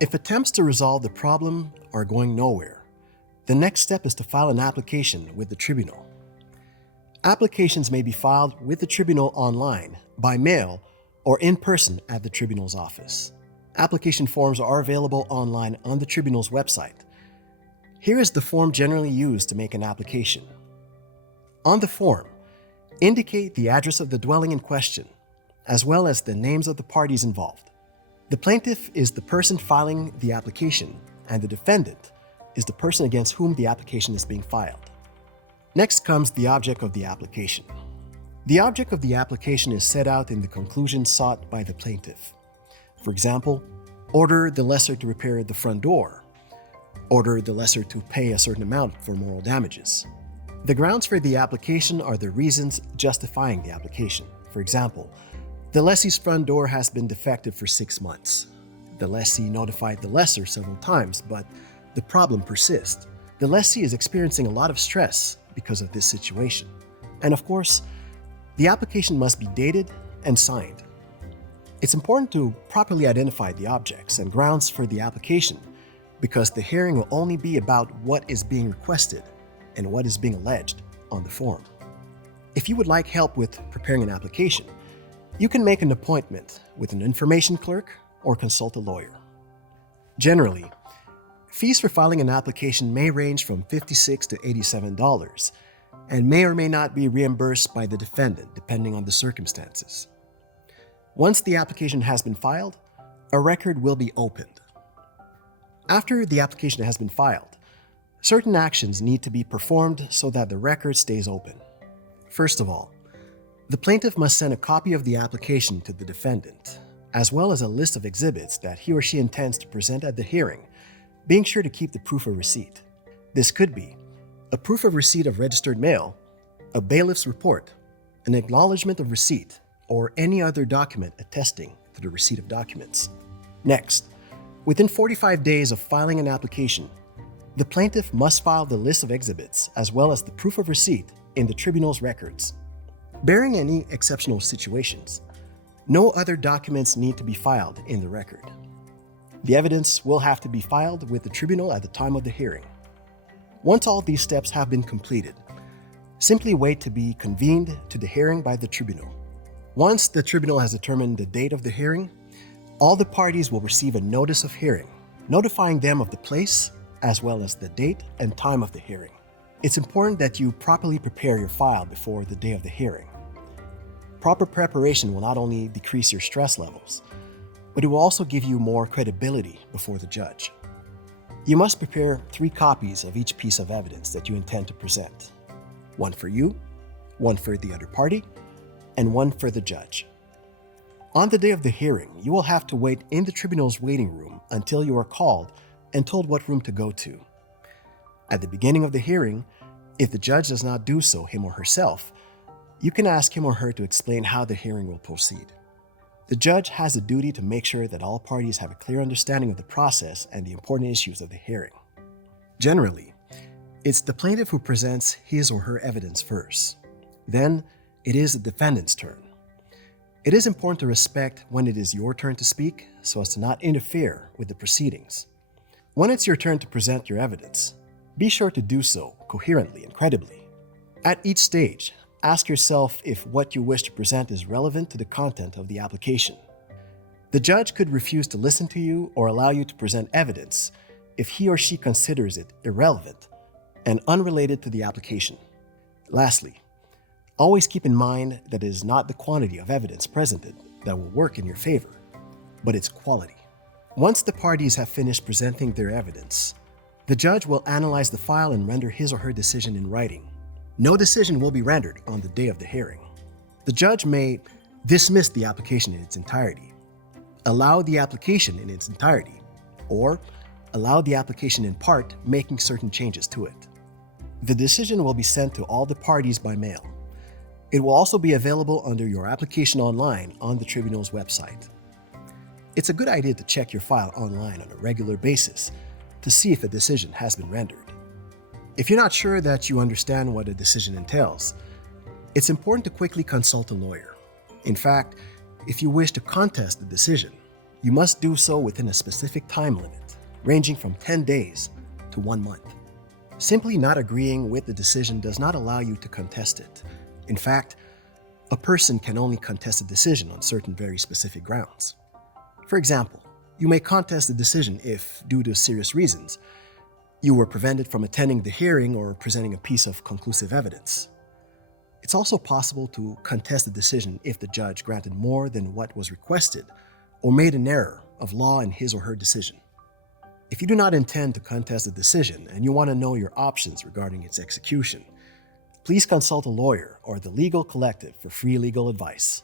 If attempts to resolve the problem are going nowhere, the next step is to file an application with the tribunal. Applications may be filed with the tribunal online, by mail, or in person at the tribunal's office. Application forms are available online on the tribunal's website. Here is the form generally used to make an application. On the form, indicate the address of the dwelling in question, as well as the names of the parties involved. The plaintiff is the person filing the application, and the defendant is the person against whom the application is being filed. Next comes the object of the application. The object of the application is set out in the conclusion sought by the plaintiff. For example, order the lessor to repair the front door, order the lessor to pay a certain amount for moral damages. The grounds for the application are the reasons justifying the application. For example, the lessee's front door has been defective for 6 months. The lessee notified the lessor several times, but the problem persists. The lessee is experiencing a lot of stress because of this situation. And of course, the application must be dated and signed. It's important to properly identify the objects and grounds for the application because the hearing will only be about what is being requested and what is being alleged on the form. If you would like help with preparing an application, you can make an appointment with an information clerk or consult a lawyer. Generally, fees for filing an application may range from $56 to $87 and may or may not be reimbursed by the defendant depending on the circumstances. Once the application has been filed, a record will be opened. After the application has been filed, certain actions need to be performed so that the record stays open. First of all, the plaintiff must send a copy of the application to the defendant, as well as a list of exhibits that he or she intends to present at the hearing, being sure to keep the proof of receipt. This could be a proof of receipt of registered mail, a bailiff's report, an acknowledgement of receipt, or any other document attesting to the receipt of documents. Next, within 45 days of filing an application, the plaintiff must file the list of exhibits as well as the proof of receipt in the tribunal's records. Barring any exceptional situations, no other documents need to be filed in the record. The evidence will have to be filed with the tribunal at the time of the hearing. Once all these steps have been completed, simply wait to be convened to the hearing by the tribunal. Once the tribunal has determined the date of the hearing, all the parties will receive a notice of hearing, notifying them of the place as well as the date and time of the hearing. It's important that you properly prepare your file before the day of the hearing. Proper preparation will not only decrease your stress levels, but it will also give you more credibility before the judge. You must prepare 3 copies of each piece of evidence that you intend to present. One for you, one for the other party, and one for the judge. On the day of the hearing, you will have to wait in the tribunal's waiting room until you are called and told what room to go to. At the beginning of the hearing, if the judge does not do so him or herself, you can ask him or her to explain how the hearing will proceed. The judge has a duty to make sure that all parties have a clear understanding of the process and the important issues of the hearing. Generally, it's the plaintiff who presents his or her evidence first. Then, it is the defendant's turn. It is important to respect when it is your turn to speak so as to not interfere with the proceedings. When it's your turn to present your evidence, be sure to do so coherently and credibly. At each stage, ask yourself if what you wish to present is relevant to the content of the application. The judge could refuse to listen to you or allow you to present evidence if he or she considers it irrelevant and unrelated to the application. Lastly, always keep in mind that it is not the quantity of evidence presented that will work in your favor, but its quality. Once the parties have finished presenting their evidence, the judge will analyze the file and render his or her decision in writing. No decision will be rendered on the day of the hearing. The judge may dismiss the application in its entirety, allow the application in its entirety, or allow the application in part, making certain changes to it. The decision will be sent to all the parties by mail. It will also be available under your application online on the tribunal's website. It's a good idea to check your file online on a regular basis to see if a decision has been rendered. If you're not sure that you understand what a decision entails, it's important to quickly consult a lawyer. In fact, if you wish to contest the decision, You must do so within a specific time limit, ranging from 10 days to 1 month. Simply not agreeing with the decision does not allow you to contest it. In fact, a person can only contest a decision on certain very specific grounds. For example, you may contest the decision if, due to serious reasons, you were prevented from attending the hearing or presenting a piece of conclusive evidence. It's also possible to contest the decision if the judge granted more than what was requested or made an error of law in his or her decision. If you do not intend to contest the decision and you want to know your options regarding its execution, please consult a lawyer or the legal collective for free legal advice.